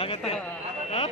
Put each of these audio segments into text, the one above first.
Yeah, yeah,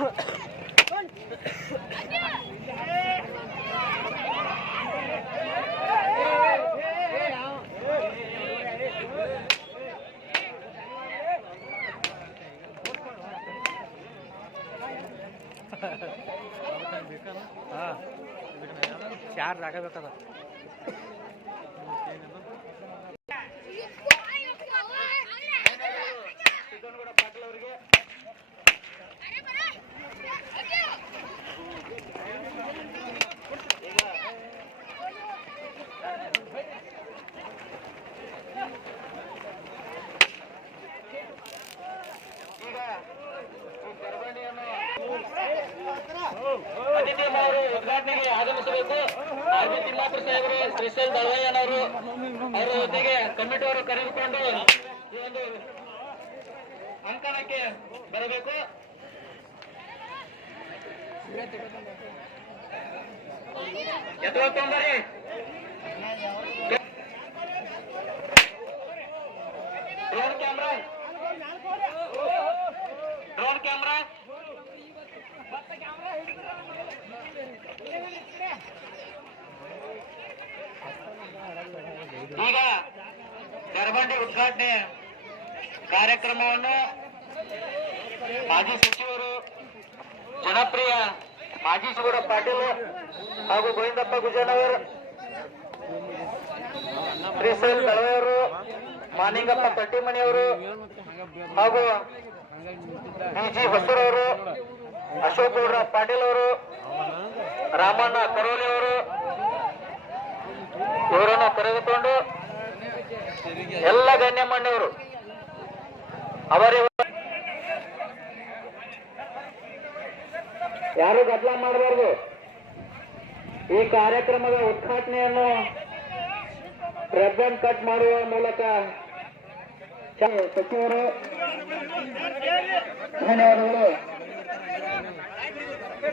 yeah. Charge ಆಗಬೇಕದ ಅತಿಥಿ ಅವರು ಉದ್ಘಾಟನೆಗೆ ಆಗಮಿಸಬೇಕು. ಹಾಗೂ ತಿಮ್ಮಾಪುರ ಸಾಹೇಬರು, ಶ್ರೀಶೈಲ್ ದಳವಯ್ಯನವರು, ಅವರ ಜೊತೆಗೆ ಕಮಿಟಿಯವರು ಕರೆದುಕೊಂಡು ಈ ಒಂದು ಅಂಕಣಕ್ಕೆ ಬರಬೇಕು. ಎತ್ತೊಂಬರಿ ಡ್ರೋನ್ ಕ್ಯಾಮ್ರಾ ಡ್ರೋನ್ ಕ್ಯಾಮ್ರಾ ಈಗ ಕರಬಂಡಿ ಉದ್ಘಾಟನೆ ಕಾರ್ಯಕ್ರಮವನ್ನು ಮಾಜಿ ಸಚಿವರು ಜನಪ್ರಿಯ ಮಾಜಿ ಸಚಿವರ ಪಾಟೀಲ್ ಹಾಗೂ ಗೋವಿಂದಪ್ಪ ಗುಜನವರ್ ಶ್ರೀಸೈಲ್ ದಳವೆಯವರು ಮಾನಿಂಗಪ್ಪ ತಟ್ಟಿಮಣಿಯವರು ಹಾಗೂ ಬಿ ಜಿ ಹೊಸೂರವರು ಅಶೋಕ್ ಗೌಡ್ರ ಪಾಟೀಲ್ ಅವರು, ರಾಮಣ್ಣ ಕರೋಲಿ ಅವರು, ಇವರನ್ನು ಕರೆದುಕೊಂಡು ಎಲ್ಲ ಗಣ್ಯಮಾನ್ಯವರು ಅವರಿವ ಯಾರು ಗದ್ದಲ ಮಾಡಬಾರ್ದು? ಈ ಕಾರ್ಯಕ್ರಮದ ಉದ್ಘಾಟನೆಯನ್ನು ರೆಬ್ಬನ್ ಕಟ್ ಮಾಡುವ ಮೂಲಕ ಸಚಿವರು, ಧನ್ಯವಾದಗಳು.